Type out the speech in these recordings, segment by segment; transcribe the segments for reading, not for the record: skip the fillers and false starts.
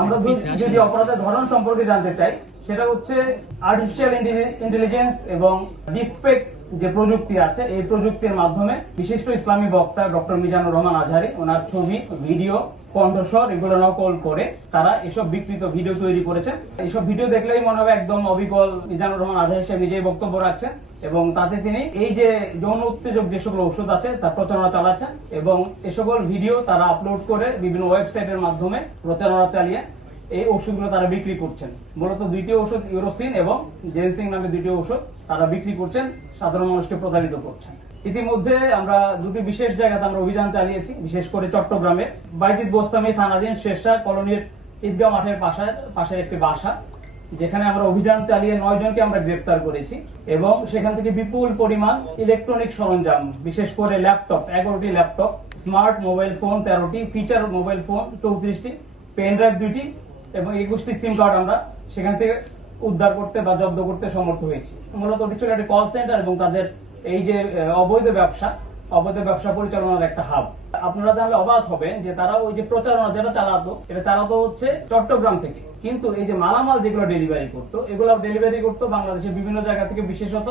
আমরা যদি অপরাধের ধরন সম্পর্কে জানতে চাই, সেটা হচ্ছে আর্টিফিশিয়াল ইন্টেলিজেন্স এবং ডিপফেক যে প্রযুক্তি আছে, এই প্রযুক্তির মাধ্যমে বিশিষ্ট ইসলামী বক্তা ডক্টর মিজানুর রহমান আজহারী ওনার ছবি, ভিডিও, কণ্ঠস্বর এগুলো নকল করে তারা এসব বিকৃত ভিডিও তৈরি করেছেন। এইসব ভিডিও দেখলেই মনে হবে একদম অবিকল মিজানুর রহমান আজহারী সাহেব নিজেই বক্তব্য রাখছেন এবং তাতে তিনি এই যে যৌন উত্তেজক যে সকল ঔষধ আছে তার প্রচারণা চালাচ্ছেন এবং এ সকল ভিডিও তারা আপলোড করে বিভিন্ন ওয়েবসাইটের মাধ্যমে প্রচারণা চালিয়ে এই ওষুধগুলো তারা বিক্রি করছেন। মূলত দুইটি ওষুধ, ইউরোসিন এবং জেনসিং নামে দুইটি ওষুধ তারা বিক্রি করছেন, সাধারণ মানুষকে প্রতারিত করছেন। ইতিমধ্যে আমরা দুটি বিশেষ জায়গাতে আমরা অভিযান চালিয়েছি, বিশেষ করে চট্টগ্রামের বাইজিদ বোস্তামি থানাধীন শেরশাহ কলোনির ঈদগাহ মাঠের পাশের একটি বাসা, যেখানে আমরা অভিযান চালিয়ে 9 জনকে আমরা গ্রেপ্তার করেছি এবং সেখান থেকে বিপুল পরিমাণ ইলেকট্রনিক সরঞ্জাম, বিশেষ করে ল্যাপটপ 11টি ল্যাপটপ, স্মার্ট মোবাইল ফোন 13টি, ফিচার মোবাইল ফোন 34টি, পেন ড্রাইভ 2টি এবং 21টি সিম কার্ড আমরা সেখান থেকে উদ্ধার করতে বা জব্দ করতে সমর্থ হয়েছি। মূলত এটি ছিল একটি কল সেন্টার এবং তাদের এই যে অবৈধ ব্যবসা পরিচালনার একটা হাব। আপনারা জানলে অবাক হবেন যে তারা ওই যে প্রচারণা যেটা চালাতো হচ্ছে চট্টগ্রাম থেকে, কিন্তু এই যে মালামাল যেগুলো ডেলিভারি করতো বাংলাদেশের বিভিন্ন জায়গা থেকে, বিশেষত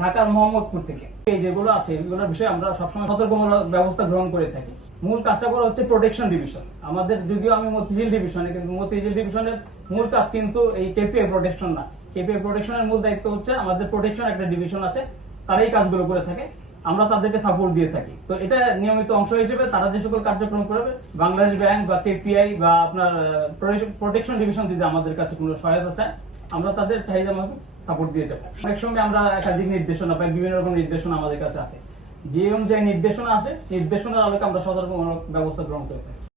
ঢাকার মোহাম্মদপুর থেকে। এই যেগুলো আছে এগুলোর বিষয়ে আমরা সবসময় সতর্কমূলক ব্যবস্থা গ্রহণ করে থাকি। মূল কাজটা করা হচ্ছে প্রোটেকশন ডিভিশন আমাদের, যদিও আমি মতিঝিল ডিভিশনে, কিন্তু মতিঝিল ডিভিশনের মূল কাজ কিন্তু এই কেপিআই প্রোটেকশন না। কেপিআই প্রোটেকশনের মূল দায়িত্ব হচ্ছে আমাদের প্রোটেকশন একটা ডিভিশন আছে, তারা এই কাজগুলো করে থাকে, আমরা তাদেরকে সাপোর্ট দিয়ে থাকি। তো এটা নিয়মিত অংশ হিসেবে তারা যে সকল কার্যক্রম করবে, বাংলাদেশ ব্যাংক বা কেপিআই বা আপনার প্রোটেকশন ডিভিশন যদি আমাদের কাছে কোনো সহায়তা চায়, আমরা তাদের চাহিদা মতো সাপোর্ট দিয়ে যাবো। অনেক সময় আমরা একাধিক নির্দেশনা পাই, বিভিন্ন রকম নির্দেশনা আমাদের কাছে আছে, যে অনুযায়ী নির্দেশনা আছে, নির্দেশনার আলোকে আমরা সতর্কমূলক ব্যবস্থা গ্রহণ করে থাকি।